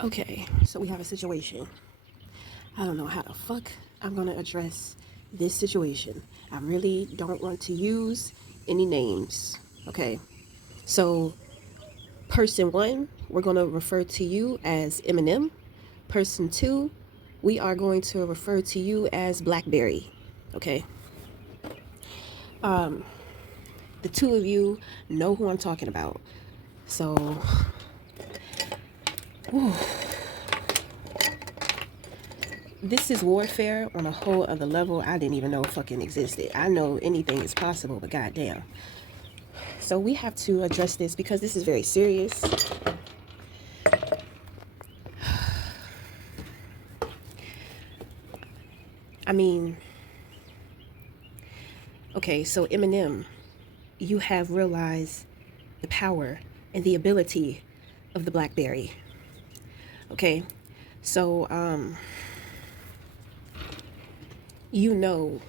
Okay, so we have a situation. I don't know how the fuck I'm gonna address this situation. I really don't want to use any names. Okay, so person one, we're gonna refer to you as Eminem. Person two, we are going to refer to you as Blackberry. Okay, the two of you know who I'm talking about. So, whew, this is warfare on a whole other level I didn't even know fucking existed. I know anything is possible, but goddamn. So we have to address this because this is very serious. I mean, okay, so Eminem, you have realized the power and the ability of the Blackberry. Okay, so you know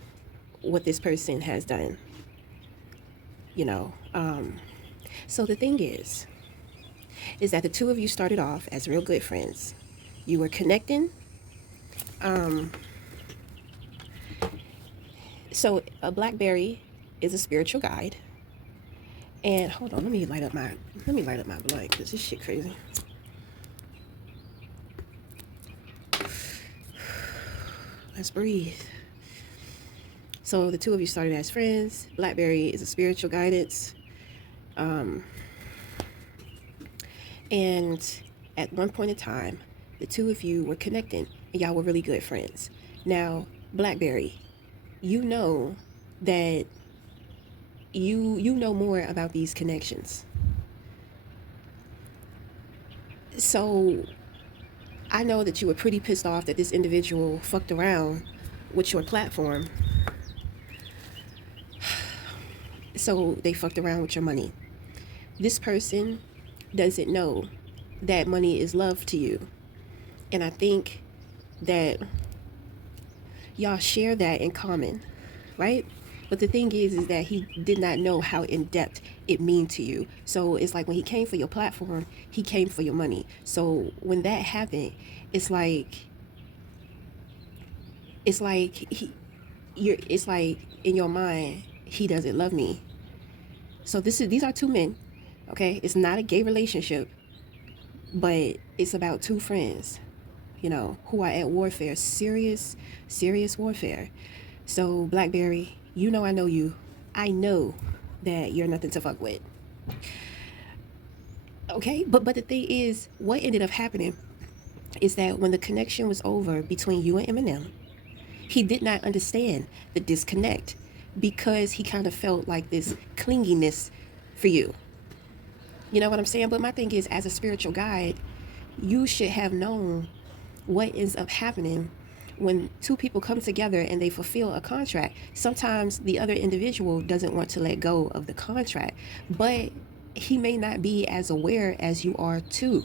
what this person has done. You know, so the thing is that the two of you started off as real good friends. You were connecting. Um, so a Blackberry is a spiritual guide. And hold on, let me light up my blunt because this shit crazy. Let's breathe. So the two of you started as friends. Blackberry is a spiritual guidance. Um, and at one point in time, the two of you were connecting and y'all were really good friends. Now, Blackberry, you know that you know more about these connections. So I know that you were pretty pissed off that this individual fucked around with your platform. So they fucked around with your money. This person doesn't know that money is love to you. And I think that y'all share that in common, right? But the thing is that he did not know how in depth it mean to you. So it's like when he came for your platform, he came for your money. So when that happened, it's like it's like he it's like in your mind he doesn't love me. So these are two men, okay? It's not a gay relationship, but it's about two friends, who are at warfare, serious warfare. So Blackberry, I know you. I know that you're nothing to fuck with. Okay, but the thing is, what ended up happening is that when the connection was over between you and Eminem, he did not understand the disconnect because he kind of felt like this clinginess for you. You know what I'm saying? But my thing is, as a spiritual guide, you should have known what ends up happening when two people come together and they fulfill a contract. Sometimes the other individual doesn't want to let go of the contract, but he may not be as aware as you are too.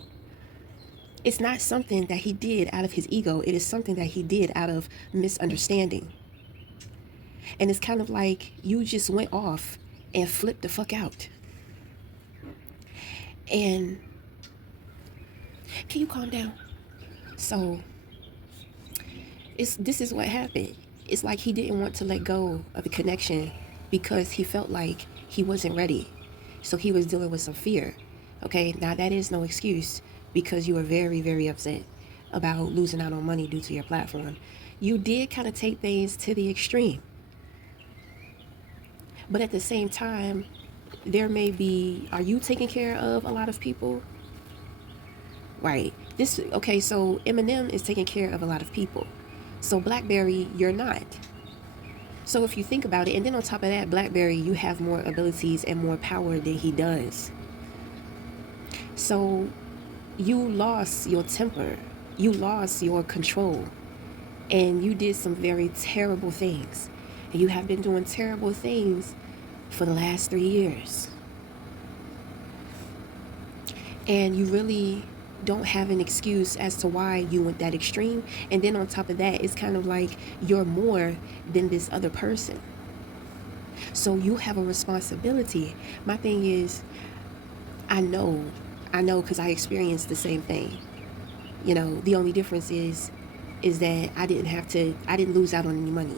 It's not something that he did out of his ego. It is something that he did out of misunderstanding. And it's kind of like you just went off and flipped the fuck out. And can you calm down? So this is what happened. It's like he didn't want to let go of the connection because he felt like he wasn't ready. So he was dealing with some fear. Okay, now that is no excuse because you were very, very upset about losing out on money due to your platform. You did kind of take things to the extreme. But at the same time, are you taking care of a lot of people? Right. So Eminem is taking care of a lot of people. So Blackberry, you're not. So if you think about it, and then on top of that, Blackberry, you have more abilities and more power than he does. So you lost your temper, you lost your control, and you did some very terrible things. And you have been doing terrible things for the last 3 years. And you really don't have an excuse as to why you went that extreme. And then on top of that, it's kind of like you're more than this other person. So you have a responsibility. My thing is, I know because I experienced the same thing. The only difference is that I didn't lose out on any money.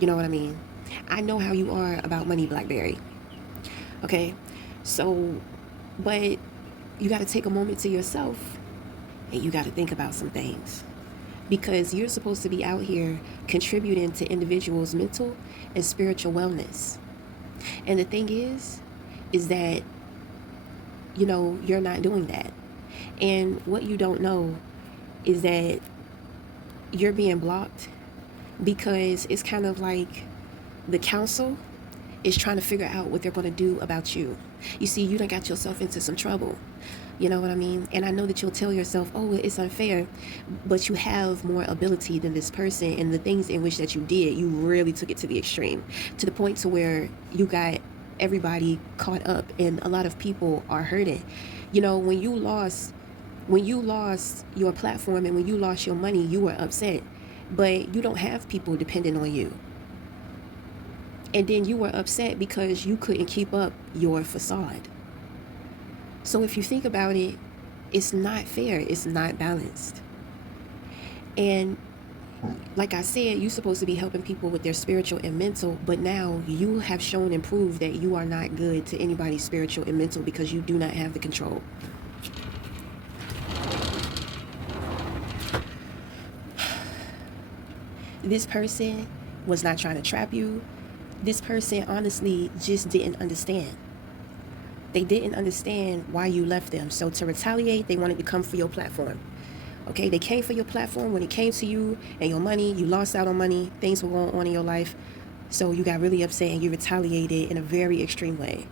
You know what I mean? I know how you are about money, Blackberry. Okay? So, but you got to take a moment to yourself and you got to think about some things. Because you're supposed to be out here contributing to individuals' mental and spiritual wellness. And the thing is that, you're not doing that. And what you don't know is that you're being blocked because it's kind of like the council is trying to figure out what they're going to do about you. You see, you done got yourself into some trouble. You know what I mean? And I know that you'll tell yourself, oh, it's unfair, but you have more ability than this person, and the things in which that you did, you really took it to the extreme, to the point to where you got everybody caught up and a lot of people are hurting. When you lost your platform and when you lost your money, you were upset, but you don't have people depending on you. And then you were upset because you couldn't keep up your facade. So if you think about it, it's not fair. It's not balanced. And like I said, you're supposed to be helping people with their spiritual and mental, but now you have shown and proved that you are not good to anybody's spiritual and mental because you do not have the control. This person was not trying to trap you. This person honestly just didn't understand. They didn't understand why you left them. So to retaliate, they wanted to come for your platform. Okay, they came for your platform. When it came to you and your money, you lost out on money. Things were going on in your life. So you got really upset and you retaliated in a very extreme way.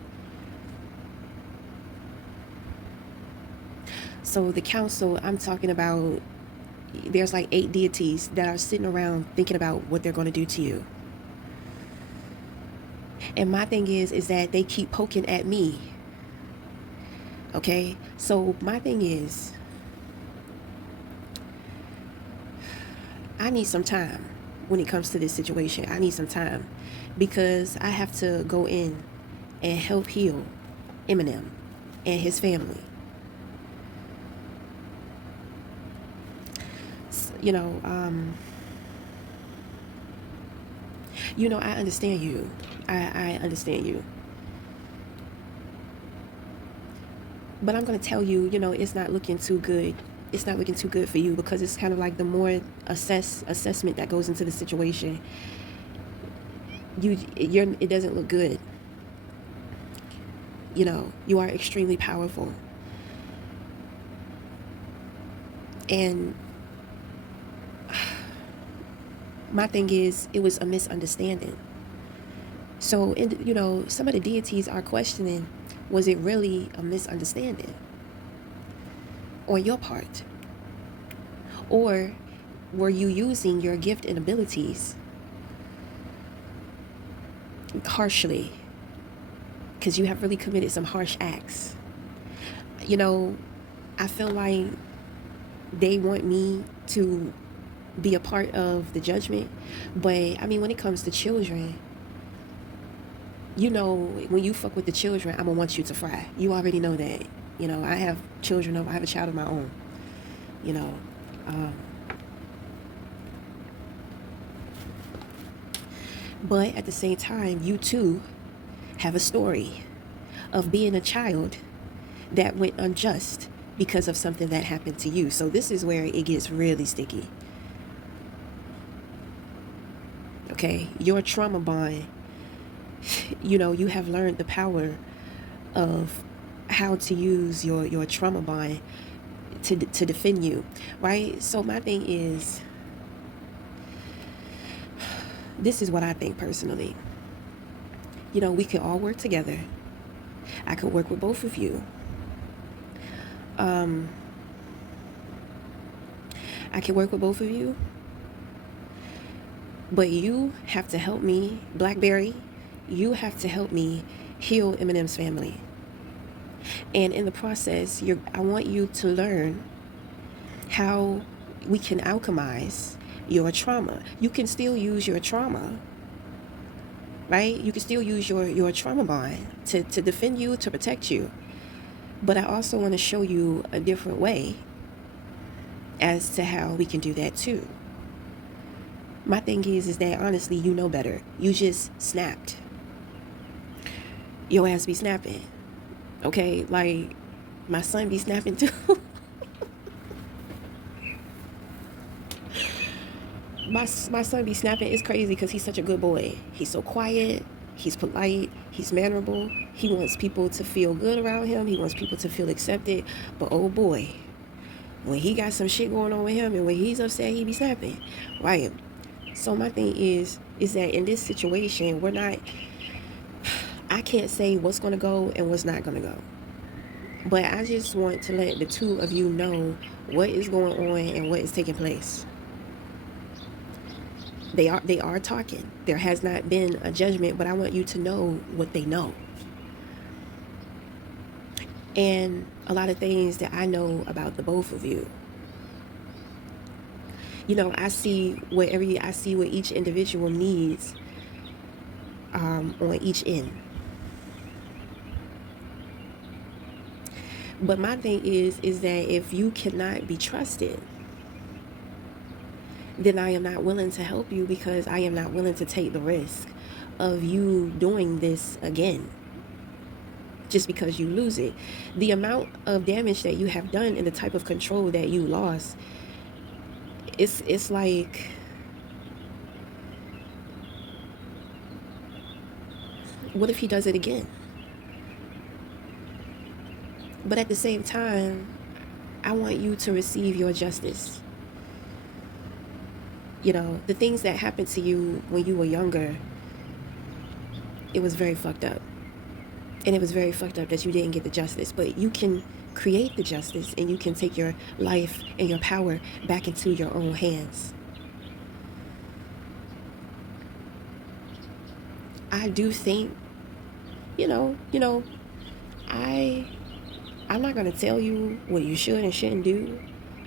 So the council, I'm talking about, there's like 8 deities that are sitting around thinking about what they're going to do to you. And my thing is that they keep poking at me. Okay, so my thing is, I need some time when it comes to this situation. I need some time because I have to go in and help heal Eminem and his family. I understand you. I understand you. But I'm going to tell you, it's not looking too good. It's not looking too good for you because it's kind of like the more assessment that goes into the situation, it doesn't look good. You are extremely powerful. And my thing is, it was a misunderstanding. So, some of the deities are questioning, was it really a misunderstanding on your part? Or were you using your gift and abilities harshly? Because you have really committed some harsh acts. I feel like they want me to be a part of the judgment. But, when it comes to children, when you fuck with the children, I'm going to want you to fry. You already know that. I have children. I have a child of my own. But at the same time, you too have a story of being a child that went unjust because of something that happened to you. So this is where it gets really sticky. Okay, your trauma bond, you have learned the power of how to use your trauma bond to defend you, right? So my thing is, this is what I think personally. We can all work together. I could work with both of you. I can work with both of you. But you have to help me, Blackberry. You have to help me heal Eminem's family. And in the process, I want you to learn how we can alchemize your trauma. You can still use your trauma, right? You can still use your trauma bond to defend you, to protect you. But I also want to show you a different way as to how we can do that too. My thing is that honestly, you know better. You just snapped. Your ass be snapping. Okay? Like, my son be snapping too. my son be snapping. It's crazy because he's such a good boy. He's so quiet. He's polite. He's mannerable. He wants people to feel good around him. He wants people to feel accepted. But oh boy, when he got some shit going on with him and when he's upset, he be snapping. Right? So my thing is that in this situation, I can't say what's going to go and what's not going to go. But I just want to let the two of you know what is going on and what is taking place. They are talking. There has not been a judgment, but I want you to know what they know. And a lot of things that I know about the both of you. You know, I see what each individual needs on each end. But my thing is that if you cannot be trusted, then I am not willing to help you because I am not willing to take the risk of you doing this again just because you lose it. The amount of damage that you have done and the type of control that you lost, it's like, what if he does it again? But at the same time, I want you to receive your justice. You know, the things that happened to you when you were younger, it was very fucked up. And it was very fucked up that you didn't get the justice. But you can create the justice and you can take your life and your power back into your own hands. I do think, I'm not going to tell you what you should and shouldn't do,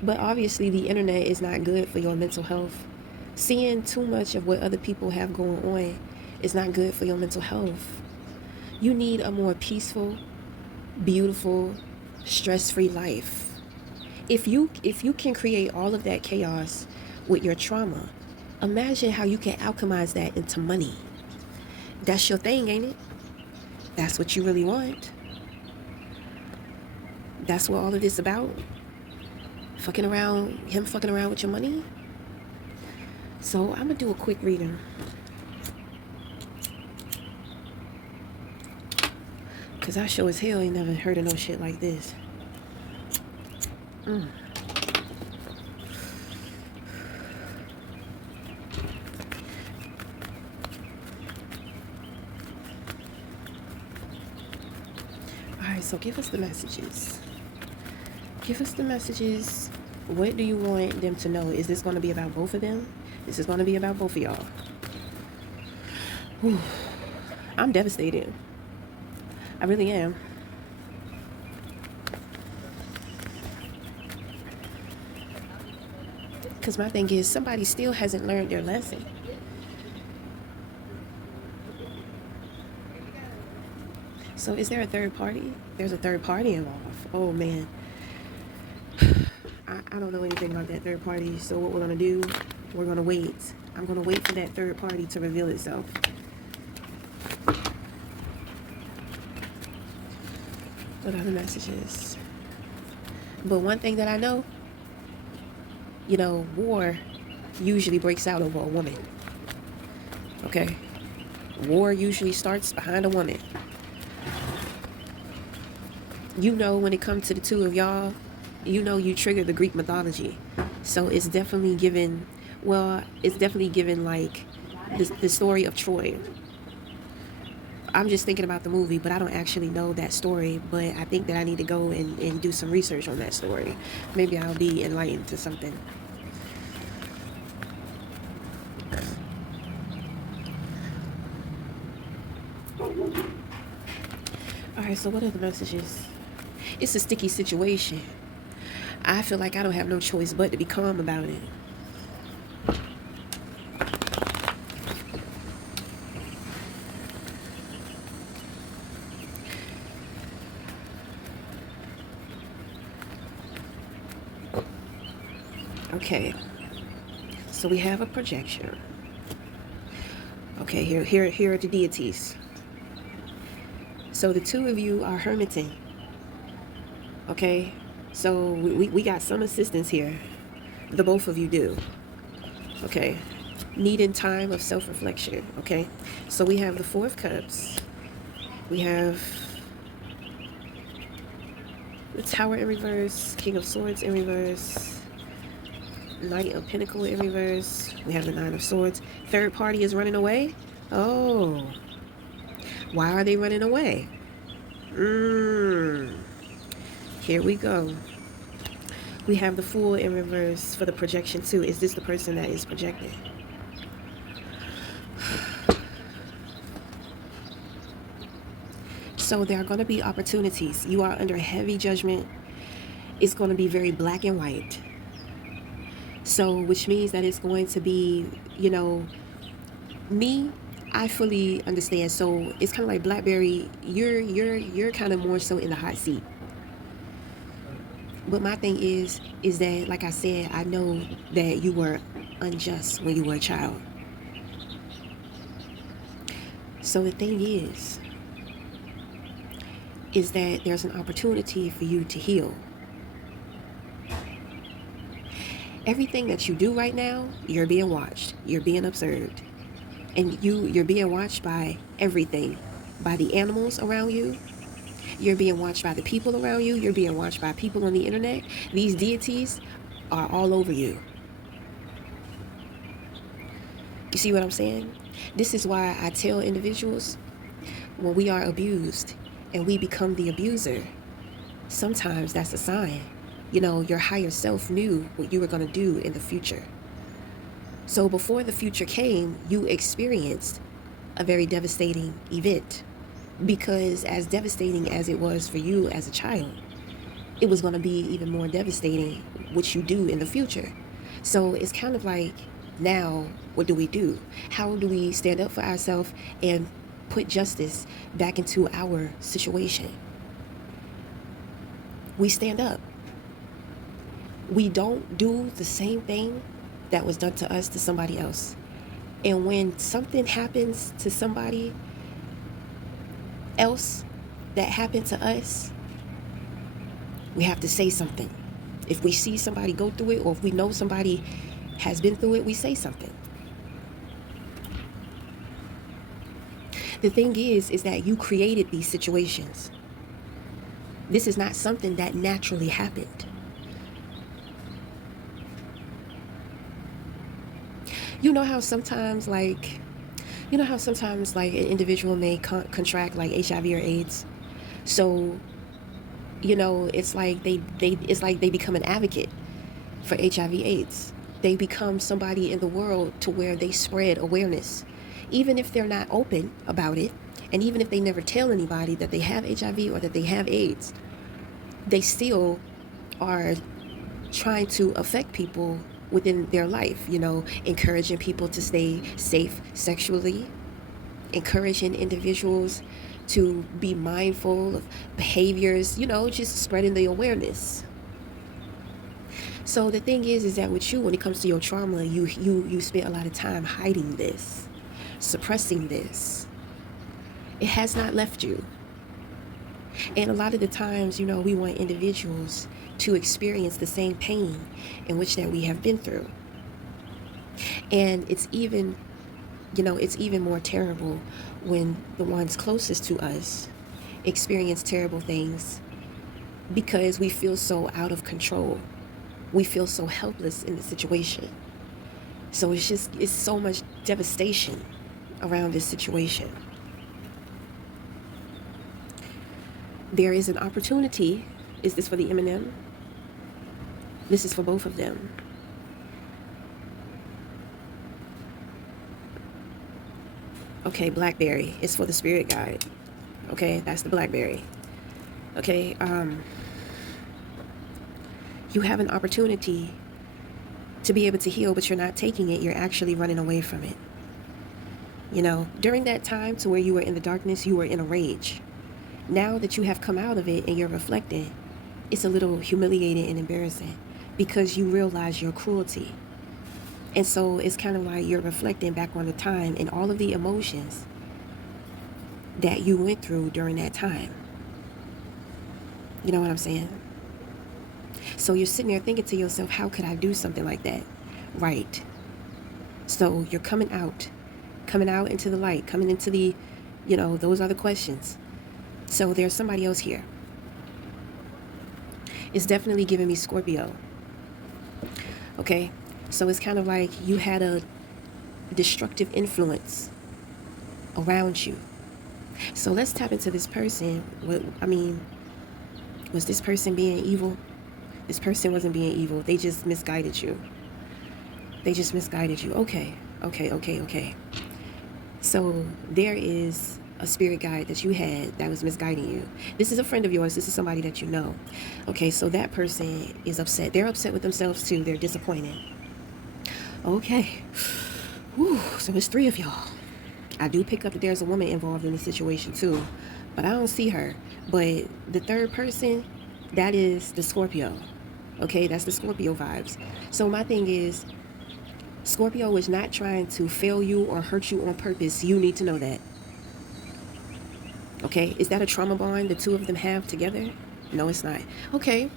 but obviously the internet is not good for your mental health. Seeing too much of what other people have going on is not good for your mental health. You need a more peaceful, beautiful, stress-free life. If you can create all of that chaos with your trauma, imagine how you can alchemize that into money. That's your thing, ain't it? That's what you really want. That's what all of this about. Him fucking around with your money. So I'm gonna do a quick reading. Cause I sure as hell ain't never heard of no shit like this. Alright, so give us the messages. What do you want them to know? Is this going to be about both of them? This is going to be about both of y'all. Whew. I'm devastated. I really am. Because my thing is, somebody still hasn't learned their lesson. So is there a third party? There's a third party involved. Oh, man. I don't know anything about that third party. So what we're going to do, we're going to wait. I'm going to wait for that third party to reveal itself. What other messages? But one thing that I know, war usually breaks out over a woman. Okay? War usually starts behind a woman. When it comes to the two of y'all, you trigger the Greek mythology. So it's definitely given like the story of Troy. I'm just thinking about the movie, but I don't actually know that story. But I think that I need to go and do some research on that story. Maybe I'll be enlightened to something. Alright, so what are the messages? It's a sticky situation. I feel like I don't have no choice but to be calm about it. Okay, so we have a projection. Okay, here are the deities. So the two of you are hermiting. Okay, so we got some assistance here. The both of you do. Okay, needing time of self-reflection. Okay, so we have the Four of Cups. We have the Tower in reverse, King of Swords in reverse, Knight of Pentacle in reverse. We have the Nine of Swords. Third party is running away. Oh, why are they running away? Here we go. We have the Fool in reverse for the projection too. Is this the person that is projecting? So there are going to be opportunities. You are under heavy judgment. It's going to be very black and white. So, which means that it's going to be, me, I fully understand. So it's kind of like Blackberry. You're kind of more so in the hot seat. But my thing is that, like I said, I know that you were unjust when you were a child. So the thing is that there's an opportunity for you to heal. Everything that you do right now, you're being watched. You're being observed. And you're being watched by everything. By the animals around you. You're being watched by the people around you. You're being watched by people on the internet. These deities are all over you. You see what I'm saying? This is why I tell individuals, when we are abused and we become the abuser, sometimes that's a sign. Your higher self knew what you were going to do in the future. So before the future came, you experienced a very devastating event. Because as devastating as it was for you as a child, it was going to be even more devastating what you do in the future. So it's kind of like, now, what do we do? How do we stand up for ourselves and put justice back into our situation? We stand up. We don't do the same thing that was done to us to somebody else. And when something happens to somebody else that happened to us, we have to say something. If we see somebody go through it, or if we know somebody has been through it, we say something. The thing is that you created these situations. This is not something that naturally happened. You know how sometimes an individual may contract like HIV or AIDS. So, it's like they become an advocate for HIV/AIDS. They become somebody in the world to where they spread awareness, even if they're not open about it, and even if they never tell anybody that they have HIV or that they have AIDS. They still are trying to affect people within their life, encouraging people to stay safe sexually, encouraging individuals to be mindful of behaviors, just spreading the awareness. So the thing is that with you, when it comes to your trauma, you spent a lot of time hiding this, suppressing this. It has not left you. And a lot of the times, we want individuals to experience the same pain in which that we have been through. And it's even more terrible when the ones closest to us experience terrible things, because we feel so out of control. We feel so helpless in the situation. So it's so much devastation around this situation. There is an opportunity. Is this for the Eminem? This is for both of them. Okay, Blackberry is for the spirit guide. Okay, that's the Blackberry. Okay, you have an opportunity to be able to heal, but you're not taking it. You're actually running away from it. During that time to where you were in the darkness, you were in a rage. Now that you have come out of it and you're reflecting, it's a little humiliating and embarrassing, because you realize your cruelty. And so it's kind of like you're reflecting back on the time and all of the emotions that you went through during that time. You know what I'm saying? So you're sitting there thinking to yourself, how could I do something like that? Right. So you're coming out into the light, coming into the, those are the questions. So there's somebody else here. It's definitely giving me Scorpio. Okay? So it's kind of like you had a destructive influence around you. So let's tap into this person. Was this person being evil? This person wasn't being evil. They just misguided you. Okay. So there is a spirit guide that you had that was misguiding you. This is a friend of yours. This is somebody that you know. Okay, so that person is upset. They're upset with themselves too. They're disappointed. Okay. Whew, so it's 3 of y'all. I do pick up that there's a woman involved in the situation too, but I don't see her. But the third person, that is the Scorpio. Okay, that's the Scorpio vibes. So my thing is, Scorpio is not trying to fail you or hurt you on purpose. You need to know that. Okay, is that a trauma bond the 2 of them have together? No, it's not. Okay,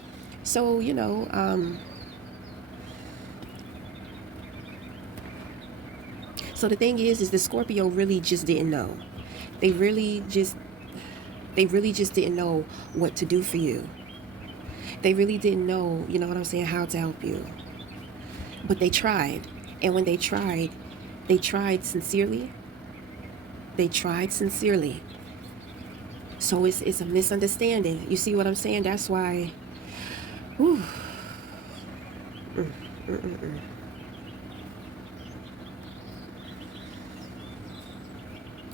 so, so the thing is the Scorpio really just didn't know. They really just didn't know what to do for you. They really didn't know, you know what I'm saying, how to help you. But they tried. And when they tried sincerely. They tried sincerely. So it's a misunderstanding. You see what I'm saying? That's why. Whew.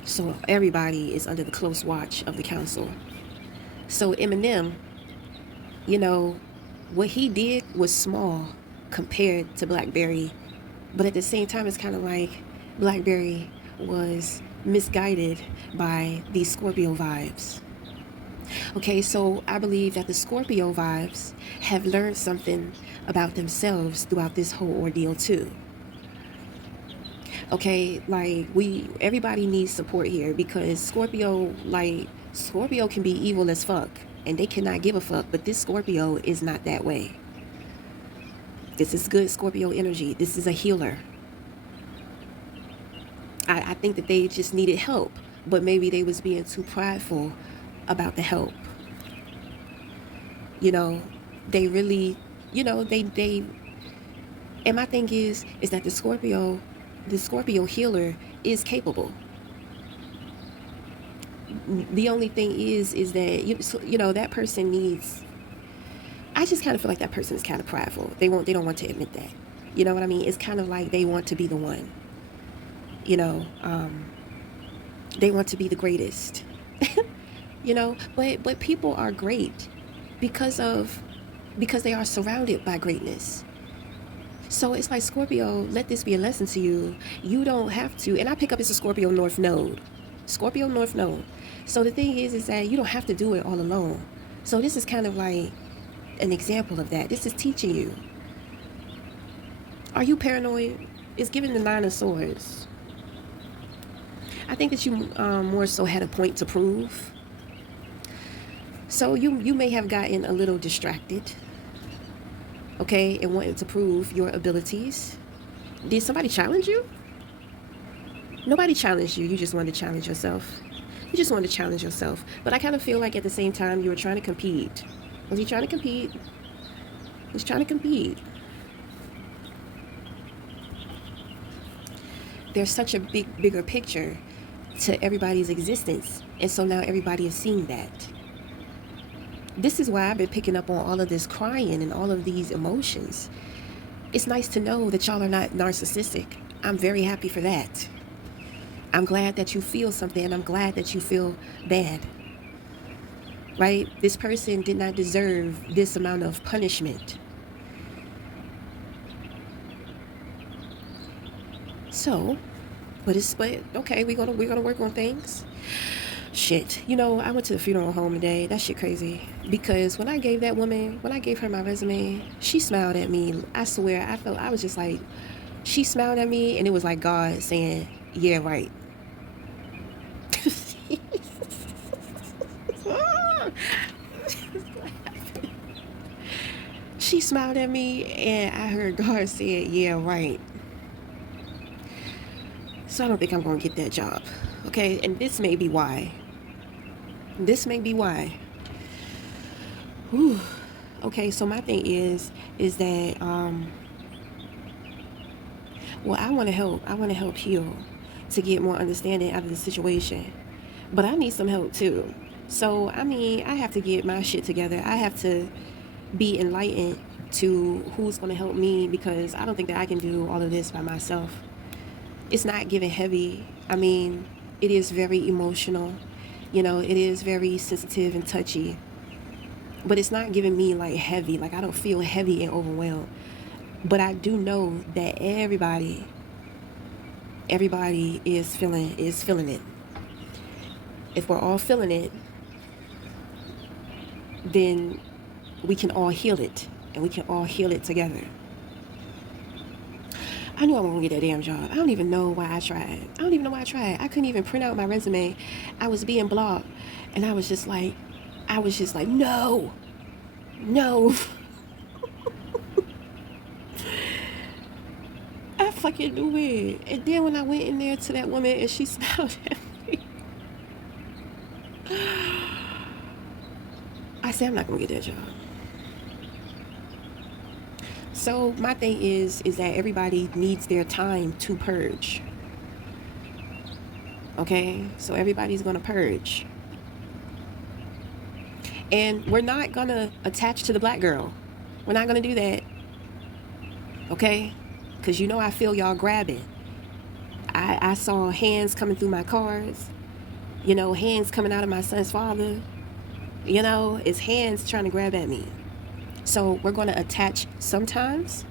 So everybody is under the close watch of the council. So Eminem, what he did was small compared to Blackberry. But at the same time, it's kind of like Blackberry was misguided by these Scorpio vibes. Okay, so I believe that the Scorpio vibes have learned something about themselves throughout this whole ordeal too. Okay, like everybody needs support here because Scorpio can be evil as fuck and they cannot give a fuck, but this Scorpio is not that way. This is good Scorpio energy. This is a healer. I think that they just needed help, but maybe they was being too prideful about the help. They really, they and my thing is that the Scorpio healer is capable. The only thing is that that person needs, I just kind of feel like that person is kind of prideful. They don't want to admit that. You know what I mean? It's kind of like they want to be the one. They want to be the greatest. But people are great because they are surrounded by greatness. So it's like, Scorpio, let this be a lesson to you. You don't have to, and I pick up it's a Scorpio North Node. Scorpio North Node. So the thing is that you don't have to do it all alone. So this is kind of like an example of that. This is teaching you. Are you paranoid? It's giving the 9 of Swords. I think that you more so had a point to prove. So you may have gotten a little distracted, okay, and wanting to prove your abilities. Did somebody challenge you? Nobody challenged you. You just wanted to challenge yourself. But I kind of feel like at the same time you were trying to compete. Was he trying to compete? He was trying to compete. There's such a bigger picture to everybody's existence. And so now everybody is seeing that. This is why I've been picking up on all of this crying and all of these emotions. It's nice to know that y'all are not narcissistic. I'm very happy for that. I'm glad that you feel something, and I'm glad that you feel bad. Right? This person did not deserve this amount of punishment. So, but okay, we're gonna work on things. Shit. I went to the funeral home today. That shit crazy. Because when I gave her my resume, she smiled at me. I swear, I was just like, she smiled at me, and it was like God saying, yeah, right. She smiled at me, and I heard God say, yeah, right. So I don't think I'm going to get that job. Okay, and this may be why. Whew. Okay, so my thing is that well, I want to help. I want to help heal to get more understanding out of the situation. But I need some help too. So, I have to get my shit together. I have to be enlightened to who's going to help me, because I don't think that I can do all of this by myself. It's not giving heavy. It is very emotional. It is very sensitive and touchy. But it's not giving me like heavy. Like, I don't feel heavy and overwhelmed. But I do know that everybody is feeling it. If we're all feeling it, then we can all heal it, and we can all heal it together. I knew I wasn't gonna get that damn job. I don't even know why I tried. I couldn't even print out my resume. I was being blocked, and I was just like, no. I fucking knew it. And then when I went in there to that woman and she smiled at me, I said, I'm not gonna get that job. So my thing is that everybody needs their time to purge. Okay? So everybody's gonna purge. And we're not gonna attach to the black girl. We're not gonna do that. Okay? Because I feel y'all grabbing. I saw hands coming through my cars. Hands coming out of my son's father. It's hands trying to grab at me. So we're going to attach sometimes,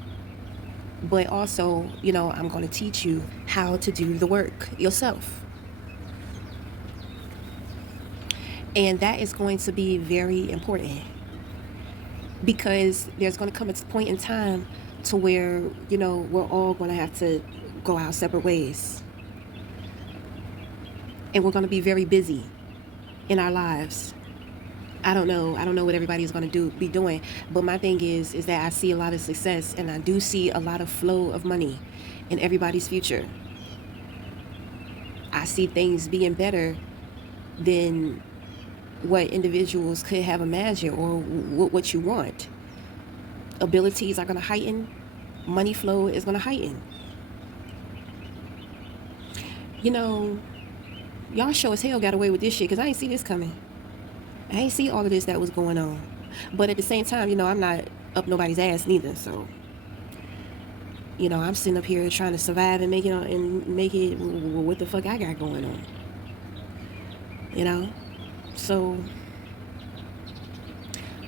but also, I'm going to teach you how to do the work yourself. And that is going to be very important, because there's going to come a point in time to where, we're all going to have to go our separate ways. And we're going to be very busy in our lives. I don't know what everybody's going to be doing, but my thing is that I see a lot of success, and I do see a lot of flow of money in everybody's future. I see things being better than what individuals could have imagined, or what you want. Abilities are going to heighten. Money flow is going to heighten. Y'all sure as hell got away with this shit, because I ain't see this coming. I ain't see all of this that was going on. But at the same time, I'm not up nobody's ass neither. So, I'm sitting up here trying to survive and make it what the fuck I got going on. So,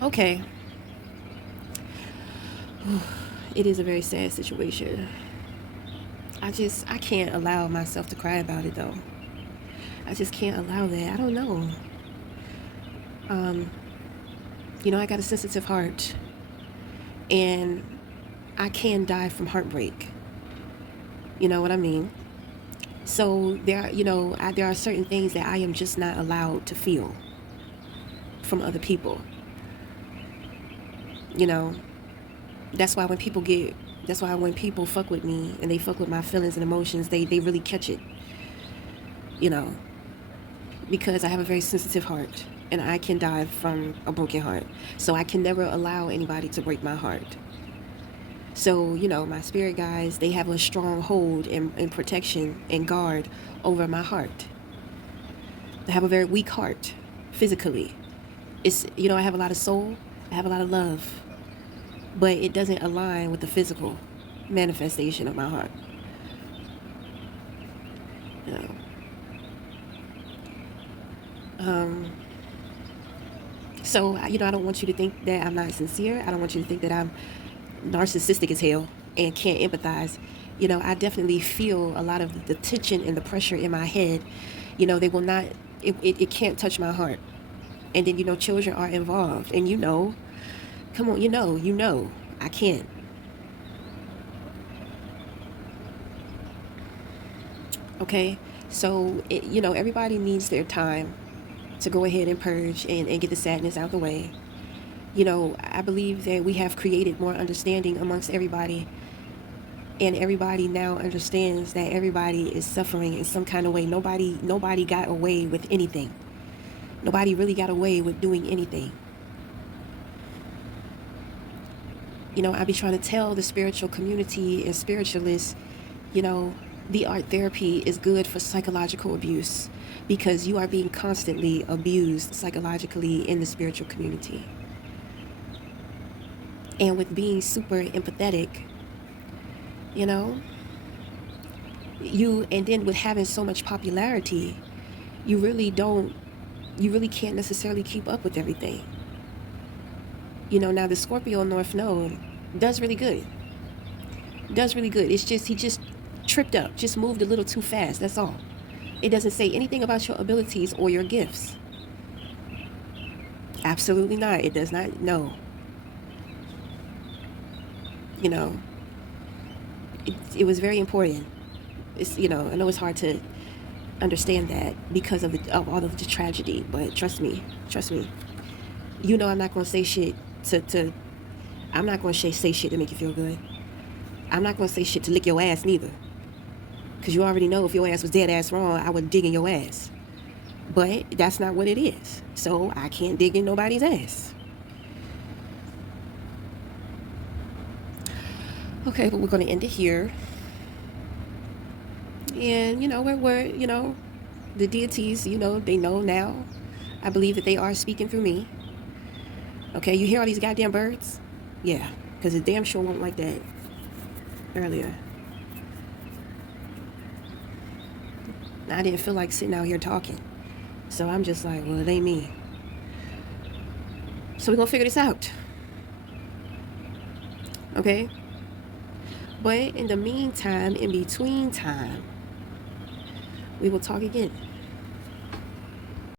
okay. It is a very sad situation. I can't allow myself to cry about it, though. I just can't allow that. I don't know. I got a sensitive heart, and I can die from heartbreak. You know what I mean? So there are certain things that I am just not allowed to feel from other people. That's why when people fuck with me and they fuck with my feelings and emotions, they really catch it. Because I have a very sensitive heart, and I can die from a broken heart. So I can never allow anybody to break my heart. So, my spirit guides, they have a strong hold and protection and guard over my heart. I have a very weak heart, physically. I have a lot of soul, I have a lot of love, but it doesn't align with the physical manifestation of my heart. So, I don't want you to think that I'm not sincere. I don't want you to think that I'm narcissistic as hell and can't empathize. I definitely feel a lot of the tension and the pressure in my head. They will not it can't touch my heart. And then, children are involved. And come on, I can't. Okay? So, everybody needs their time to go ahead and purge and get the sadness out of the way. I believe that we have created more understanding amongst everybody, and everybody now understands that everybody is suffering in some kind of way. Nobody got away with anything. Nobody really got away with doing anything. I be trying to tell the spiritual community and spiritualists, the art therapy is good for psychological abuse, because you are being constantly abused psychologically in the spiritual community. And with being super empathetic, and then with having so much popularity, you really can't necessarily keep up with everything. Now the Scorpio North Node does really good. It's just, he just tripped up, just moved a little too fast, that's all. It doesn't say anything about your abilities or your gifts. Absolutely not. It does not. No. It was very important. It's, I know it's hard to understand that because of all of the tragedy, but trust me. I'm not going to say shit I'm not going to say shit to make you feel good. I'm not going to say shit to lick your ass neither. Because you already know if your ass was dead ass wrong, I would dig in your ass. But that's not what it is. So I can't dig in nobody's ass. Okay, but we're going to end it here. And, we're the deities, they know now. I believe that they are speaking through me. Okay, you hear all these goddamn birds? Yeah, because it damn sure won't like that earlier. I didn't feel like sitting out here talking. So I'm just like, well, it ain't me. So we're going to figure this out. Okay? But in the meantime, in between time, we will talk again.